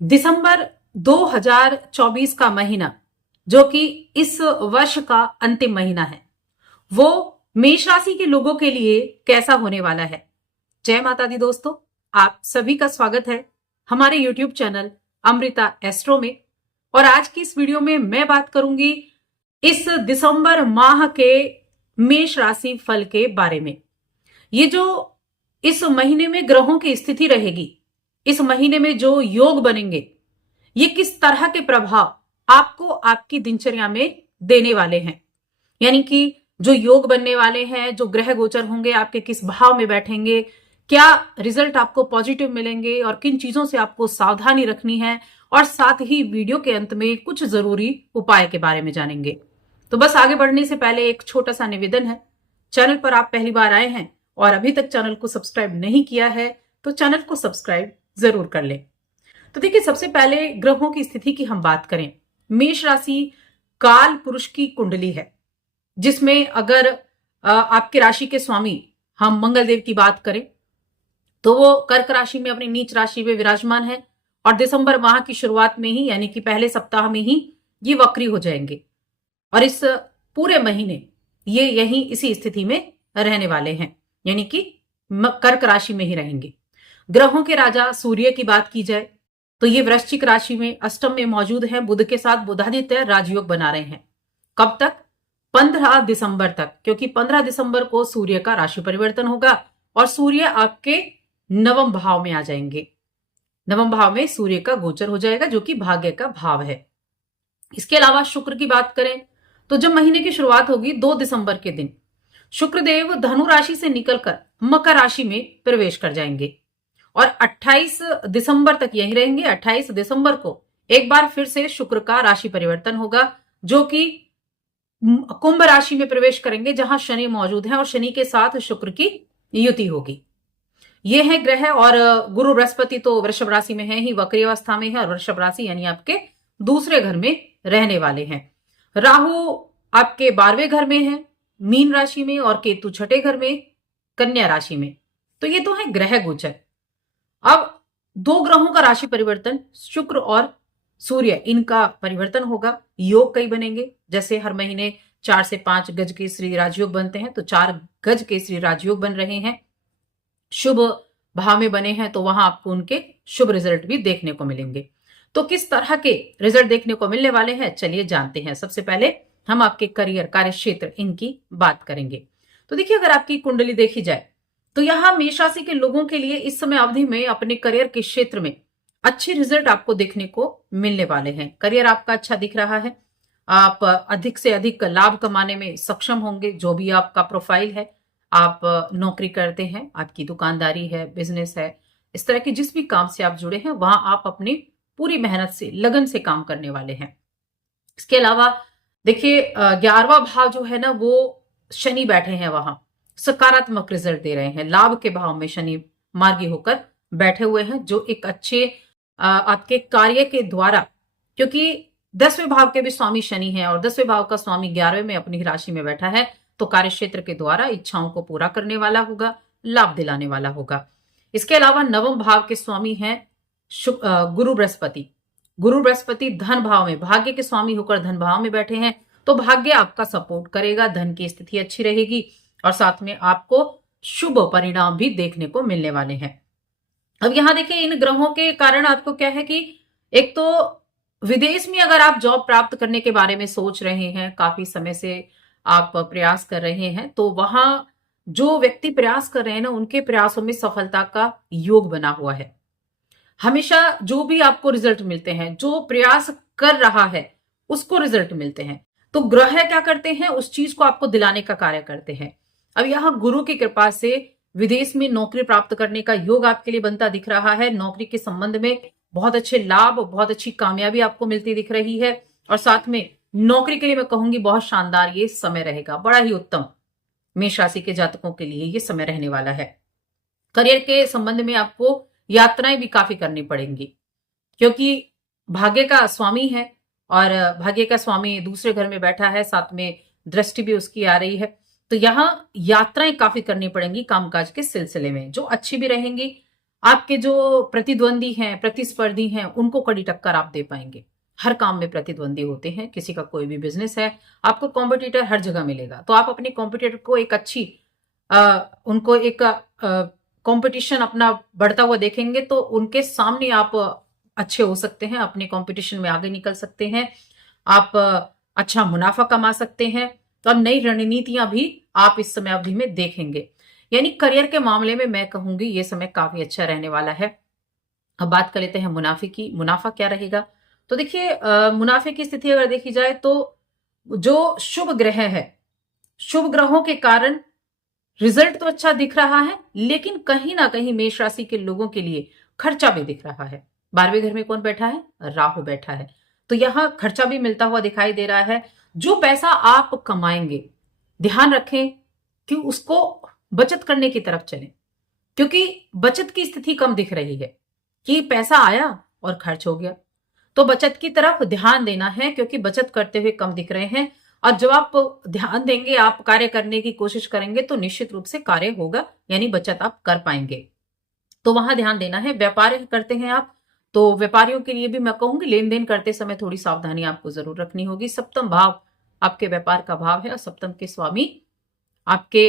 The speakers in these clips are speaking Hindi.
दिसंबर 2024 का महीना, जो कि इस वर्ष का अंतिम महीना है, वो मेष राशि के लोगों के लिए कैसा होने वाला है। जय माता दी दोस्तों, आप सभी का स्वागत है हमारे यूट्यूब चैनल अमृता एस्ट्रो में। और आज की इस वीडियो में मैं बात करूंगी इस दिसंबर माह के मेष राशि फल के बारे में। ये जो इस महीने में ग्रहों की स्थिति रहेगी, इस महीने में जो योग बनेंगे, ये किस तरह के प्रभाव आपको आपकी दिनचर्या में देने वाले हैं। यानी कि जो योग बनने वाले हैं, जो ग्रह गोचर होंगे, आपके किस भाव में बैठेंगे, क्या रिजल्ट आपको पॉजिटिव मिलेंगे और किन चीजों से आपको सावधानी रखनी है, और साथ ही वीडियो के अंत में कुछ जरूरी उपाय के बारे में जानेंगे। तो बस आगे बढ़ने से पहले एक छोटा सा निवेदन है। चैनल पर आप पहली बार आए हैं और अभी तक चैनल को सब्सक्राइब नहीं किया है तो चैनल को सब्सक्राइब जरूर कर लें। तो देखिए, सबसे पहले ग्रहों की स्थिति की हम बात करें। मेष राशि काल पुरुष की कुंडली है, जिसमें अगर आपके राशि के स्वामी हम मंगल देव की बात करें तो वो कर्क राशि में अपनी नीच राशि में विराजमान है और दिसंबर माह की शुरुआत में ही, यानी कि पहले सप्ताह में ही ये वक्री हो जाएंगे और इस पूरे महीने ये यहीं इसी स्थिति में रहने वाले हैं, यानी कि कर्क राशि में ही रहेंगे। ग्रहों के राजा सूर्य की बात की जाए तो ये वृश्चिक राशि में अष्टम में मौजूद है। बुध के साथ बुधादित्य राजयोग बना रहे हैं। कब तक? 15 दिसंबर तक, क्योंकि 15 दिसंबर को सूर्य का राशि परिवर्तन होगा और सूर्य आपके नवम भाव में आ जाएंगे। नवम भाव में सूर्य का गोचर हो जाएगा, जो कि भाग्य का भाव है। इसके अलावा शुक्र की बात करें तो जब महीने की शुरुआत होगी 2 दिसंबर के दिन, शुक्रदेव धनु राशि से निकलकर मकर राशि में प्रवेश कर जाएंगे और 28 दिसंबर तक यहीं रहेंगे। 28 दिसंबर को एक बार फिर से शुक्र का राशि परिवर्तन होगा, जो कि कुंभ राशि में प्रवेश करेंगे, जहां शनि मौजूद है और शनि के साथ शुक्र की युति होगी। ये है ग्रह। और गुरु बृहस्पति तो वृषभ राशि में है ही, वक्री अवस्था में है और वृषभ राशि यानी आपके दूसरे घर में रहने वाले हैं। राहु आपके 12वें घर में है, मीन राशि में, और केतु छठे घर में, कन्या राशि में। तो ये तो है ग्रह गोचर। अब दो ग्रहों का राशि परिवर्तन, शुक्र और सूर्य, इनका परिवर्तन होगा। योग कई बनेंगे, जैसे हर महीने 4 से 5 गज के श्री राजयोग बनते हैं, तो 4 गज के श्री राजयोग बन रहे हैं। शुभ भाव में बने हैं तो वहां आपको उनके शुभ रिजल्ट भी देखने को मिलेंगे। तो किस तरह के रिजल्ट देखने को मिलने वाले हैं, चलिए जानते हैं। सबसे पहले हम आपके करियर, कार्य क्षेत्र, इनकी बात करेंगे। तो देखिए, अगर आपकी कुंडली देखी जाए तो यहां मेष राशि के लोगों के लिए इस समय अवधि में अपने करियर के क्षेत्र में अच्छे रिजल्ट आपको देखने को मिलने वाले हैं। करियर आपका अच्छा दिख रहा है, आप अधिक से अधिक लाभ कमाने में सक्षम होंगे। जो भी आपका प्रोफाइल है, आप नौकरी करते हैं, आपकी दुकानदारी है, बिजनेस है, इस तरह के जिस भी काम से आप जुड़े हैं, वहां आप अपनी पूरी मेहनत से, लगन से काम करने वाले हैं। इसके अलावा देखिए, 11वां भाव जो है ना, वो शनि बैठे हैं, वहां सकारात्मक रिजल्ट दे रहे हैं। लाभ के भाव में शनि मार्गी होकर बैठे हुए हैं, जो एक अच्छे आपके कार्य के द्वारा, क्योंकि 10वें भाव के भी स्वामी शनि है और 10वें भाव का स्वामी 11वें में अपनी राशि में बैठा है, तो कार्य क्षेत्र के द्वारा इच्छाओं को पूरा करने वाला होगा, लाभ दिलाने वाला होगा। इसके अलावा नवम भाव के स्वामी हैं गुरु बृहस्पति। गुरु बृहस्पति धन भाव में, भाग्य के स्वामी होकर धन भाव में बैठे हैं, तो भाग्य आपका सपोर्ट करेगा, धन की स्थिति अच्छी रहेगी और साथ में आपको शुभ परिणाम भी देखने को मिलने वाले हैं। अब यहां देखिए, इन ग्रहों के कारण आपको क्या है कि एक तो विदेश में अगर आप जॉब प्राप्त करने के बारे में सोच रहे हैं, काफी समय से आप प्रयास कर रहे हैं, तो वहां जो व्यक्ति प्रयास कर रहे हैं ना, उनके प्रयासों में सफलता का योग बना हुआ है। हमेशा जो भी आपको रिजल्ट मिलते हैं, जो प्रयास कर रहा है उसको रिजल्ट मिलते हैं, तो ग्रह क्या करते हैं, उस चीज को आपको दिलाने का कार्य करते हैं। अब यहां गुरु की कृपा से विदेश में नौकरी प्राप्त करने का योग आपके लिए बनता दिख रहा है। नौकरी के संबंध में बहुत अच्छे लाभ, बहुत अच्छी कामयाबी आपको मिलती दिख रही है और साथ में नौकरी के लिए मैं कहूंगी बहुत शानदार ये समय रहेगा, बड़ा ही उत्तम मेष राशि के जातकों के लिए ये समय रहने वाला है। करियर के संबंध में आपको यात्राएं भी काफी करनी पड़ेंगी, क्योंकि भाग्य का स्वामी है और भाग्य का स्वामी दूसरे घर में बैठा है, साथ में दृष्टि भी उसकी आ रही है, तो यहाँ यात्राएं काफी करनी पड़ेंगी कामकाज के सिलसिले में, जो अच्छी भी रहेंगी। आपके जो प्रतिद्वंदी हैं, प्रतिस्पर्धी हैं, उनको कड़ी टक्कर आप दे पाएंगे। हर काम में प्रतिद्वंदी होते हैं, किसी का कोई भी बिजनेस है, आपको कॉम्पिटिटर हर जगह मिलेगा। तो आप अपने कॉम्पिटिटर को एक अच्छी उनको एक कंपटीशन अपना बढ़ता हुआ देखेंगे तो उनके सामने आप अच्छे हो सकते हैं, अपने कंपटीशन में आगे निकल सकते हैं, आप अच्छा मुनाफा कमा सकते हैं और नई रणनीतियां भी आप इस समय अवधि में देखेंगे। यानी करियर के मामले में मैं कहूंगी ये समय काफी अच्छा रहने वाला है। अब बात कर लेते हैं मुनाफे की। मुनाफा क्या रहेगा? तो देखिए मुनाफे की स्थिति अगर देखी जाए तो जो शुभ ग्रह है, शुभ ग्रहों के कारण रिजल्ट तो अच्छा दिख रहा है, लेकिन कहीं ना कहीं मेष राशि के लोगों के लिए खर्चा भी दिख रहा है। 12वें घर में कौन बैठा है? राहु बैठा है। तो यहां खर्चा भी मिलता हुआ दिखाई दे रहा है। जो पैसा आप कमाएंगे ध्यान रखें कि उसको बचत करने की तरफ चलें, क्योंकि बचत की स्थिति कम दिख रही है कि पैसा आया और खर्च हो गया। तो बचत की तरफ ध्यान देना है, क्योंकि बचत करते हुए कम दिख रहे हैं। और जब आप ध्यान देंगे, आप कार्य करने की कोशिश करेंगे तो निश्चित रूप से कार्य होगा, यानी बचत आप कर पाएंगे। तो वहां ध्यान देना है। व्यापार करते हैं आप, तो व्यापारियों के लिए भी मैं कहूंगी लेन देन करते समय थोड़ी सावधानी आपको जरूर रखनी होगी। सप्तम भाव आपके व्यापार का भाव है और सप्तम के स्वामी आपके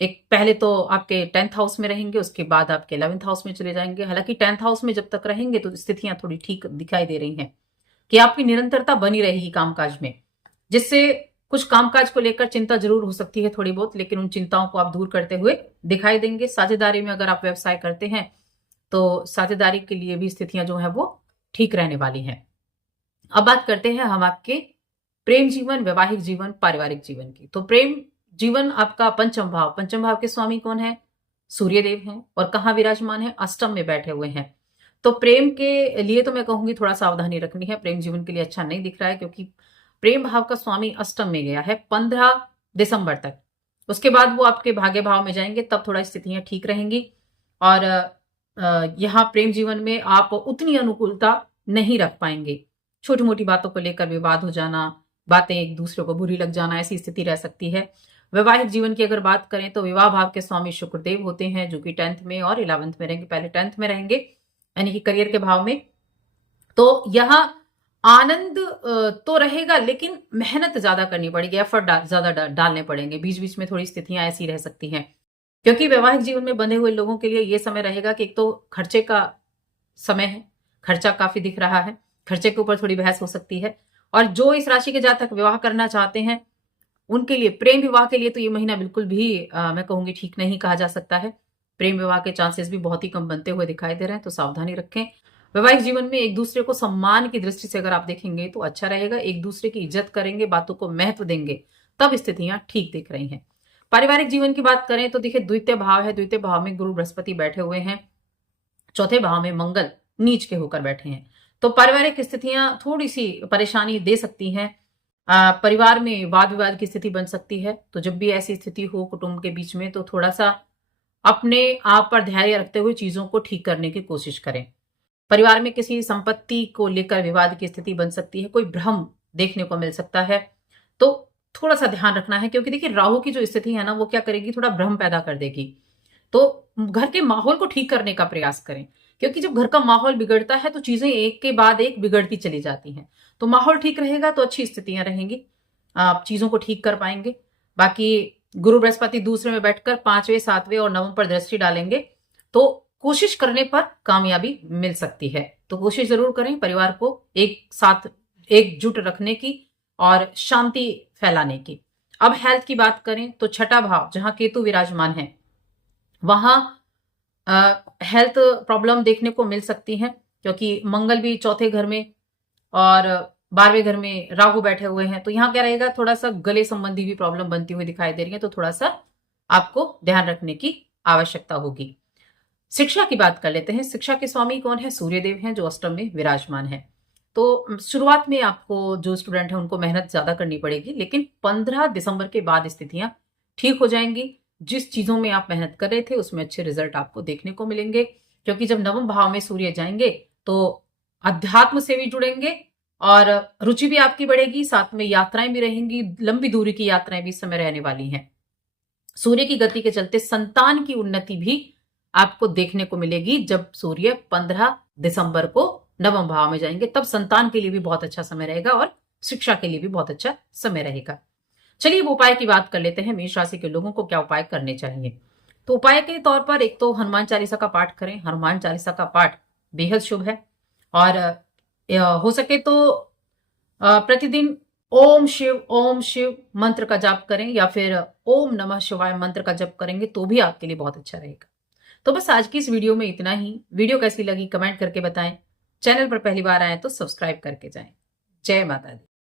एक पहले तो आपके 10th हाउस में रहेंगे, उसके बाद आपके 11th हाउस में चले जाएंगे। हालांकि 10th हाउस में जब तक रहेंगे तो स्थितियां थोड़ी ठीक दिखाई दे रही हैं कि आपकी निरंतरता बनी रहेगी कामकाज में, जिससे कुछ कामकाज को लेकर चिंता जरूर हो सकती है थोड़ी बहुत, लेकिन उन चिंताओं को आप दूर करते हुए दिखाई देंगे। साझेदारी में अगर आप व्यवसाय करते हैं तो साझेदारी के लिए भी स्थितियां जो है वो ठीक रहने वाली हैं। अब बात करते हैं हम आपके प्रेम जीवन, वैवाहिक जीवन, पारिवारिक जीवन की। तो प्रेम जीवन आपका पंचम भाव, पंचम भाव के स्वामी कौन है? सूर्यदेव हैं। और कहाँ विराजमान है? अष्टम में बैठे हुए हैं। तो प्रेम के लिए तो मैं कहूंगी थोड़ा सावधानी रखनी है। प्रेम जीवन के लिए अच्छा नहीं दिख रहा है, क्योंकि प्रेम भाव का स्वामी अष्टम में गया है 15 दिसंबर तक। उसके बाद वो आपके भाग्य भाव में जाएंगे, तब थोड़ा स्थितियां ठीक रहेंगी। और यहाँ प्रेम जीवन में आप उतनी अनुकूलता नहीं रख पाएंगे। छोटी मोटी बातों को लेकर विवाद हो जाना, बातें एक दूसरे को बुरी लग जाना, ऐसी स्थिति रह सकती है। वैवाहिक जीवन की अगर बात करें तो विवाह भाव के स्वामी शुक्रदेव होते हैं, जो कि 10th में और 11th में रहेंगे। पहले 10th में रहेंगे, यानी कि करियर के भाव में। तो यहाँ आनंद तो रहेगा, लेकिन मेहनत ज्यादा करनी पड़ेगी, एफर्ट ज्यादा डालने पड़ेंगे। बीच बीच में थोड़ी स्थितियां ऐसी रह सकती हैं, क्योंकि वैवाहिक जीवन में बंधे हुए लोगों के लिए यह समय रहेगा कि एक तो खर्चे का समय है, खर्चा काफी दिख रहा है, खर्चे के ऊपर थोड़ी बहस हो सकती है। और जो इस राशि के जातक विवाह करना चाहते हैं उनके लिए, प्रेम विवाह के लिए तो ये महीना बिल्कुल भी मैं कहूंगी ठीक नहीं कहा जा सकता है। प्रेम विवाह के चांसेस भी बहुत ही कम बनते हुए दिखाई दे रहे हैं, तो सावधानी रखें। वैवाहिक जीवन में एक दूसरे को सम्मान की दृष्टि से अगर आप देखेंगे तो अच्छा रहेगा। एक दूसरे की इज्जत करेंगे, बातों को महत्व देंगे, तब स्थितियां ठीक दिख रही हैं। पारिवारिक जीवन की बात करें तो देखिए द्वितीय भाव है, द्वितीय भाव में गुरु बृहस्पति बैठे हुए हैं, चौथे भाव में मंगल नीच के होकर बैठे हैं। तो पारिवारिक स्थितियां थोड़ी सी परेशानी दे सकती हैं। परिवार में वाद विवाद की स्थिति बन सकती है। तो जब भी ऐसी स्थिति हो कुटुंब के बीच में, तो थोड़ा सा अपने आप पर ध्यान रखते हुए चीजों को ठीक करने की कोशिश करें। परिवार में किसी संपत्ति को लेकर विवाद की स्थिति बन सकती है, कोई भ्रम देखने को मिल सकता है, तो थोड़ा सा ध्यान रखना है। क्योंकि देखिए राहु की जो स्थिति है ना, वो क्या करेगी, थोड़ा भ्रम पैदा कर देगी। तो घर के माहौल को ठीक करने का प्रयास करें, क्योंकि जब घर का माहौल बिगड़ता है तो चीजें एक के बाद एक बिगड़ती चली जाती हैं। तो माहौल ठीक रहेगा तो अच्छी स्थितियां रहेंगी, आप चीजों को ठीक कर पाएंगे। बाकी गुरु बृहस्पति दूसरे में बैठकर 5वें 7वें और 9वें पर दृष्टि डालेंगे, तो कोशिश करने पर कामयाबी मिल सकती है। तो कोशिश जरूर करें परिवार को एक साथ एकजुट रखने की और शांति फैलाने की। अब हेल्थ की बात करें तो छठा भाव जहां केतु विराजमान है, वहां हेल्थ प्रॉब्लम देखने को मिल सकती है, क्योंकि मंगल भी चौथे घर में और 12वें घर में राहु बैठे हुए हैं। तो यहाँ क्या रहेगा, थोड़ा सा गले संबंधी भी प्रॉब्लम बनती हुई दिखाई दे रही है, तो थोड़ा सा आपको ध्यान रखने की आवश्यकता होगी। शिक्षा की बात कर लेते हैं। शिक्षा के स्वामी कौन है? सूर्यदेव हैं, जो अष्टम में विराजमान है। तो शुरुआत में आपको जो स्टूडेंट है उनको मेहनत ज्यादा करनी पड़ेगी, लेकिन 15 दिसंबर के बाद स्थितियां ठीक हो जाएंगी। जिस चीजों में आप मेहनत कर रहे थे उसमें अच्छे रिजल्ट आपको देखने को मिलेंगे, क्योंकि जब नवम भाव में सूर्य जाएंगे तो अध्यात्म से भी जुड़ेंगे और रुचि भी आपकी बढ़ेगी, साथ में यात्राएं भी रहेंगी, लंबी दूरी की यात्राएं भी इस समय रहने वाली हैं। सूर्य की गति के चलते संतान की उन्नति भी आपको देखने को मिलेगी जब सूर्य 15 दिसंबर को नवम भाव में जाएंगे। तब संतान के लिए भी बहुत अच्छा समय रहेगा और शिक्षा के लिए भी बहुत अच्छा समय रहेगा। चलिए अब उपाय की बात कर लेते हैं। मेष राशि के लोगों को क्या उपाय करने चाहिए। तो उपाय के तौर पर एक तो हनुमान चालीसा का पाठ करें। हनुमान चालीसा का पाठ बेहद शुभ है। और हो सके तो प्रतिदिन ओम शिव मंत्र का जाप करें या फिर ओम नमः शिवाय मंत्र का जप करेंगे तो भी आपके लिए बहुत अच्छा रहेगा। तो बस आज की इस वीडियो में इतना ही। वीडियो कैसी लगी कमेंट करके बताएं। चैनल पर पहली बार आए तो सब्सक्राइब करके जाएं। जय माता दी।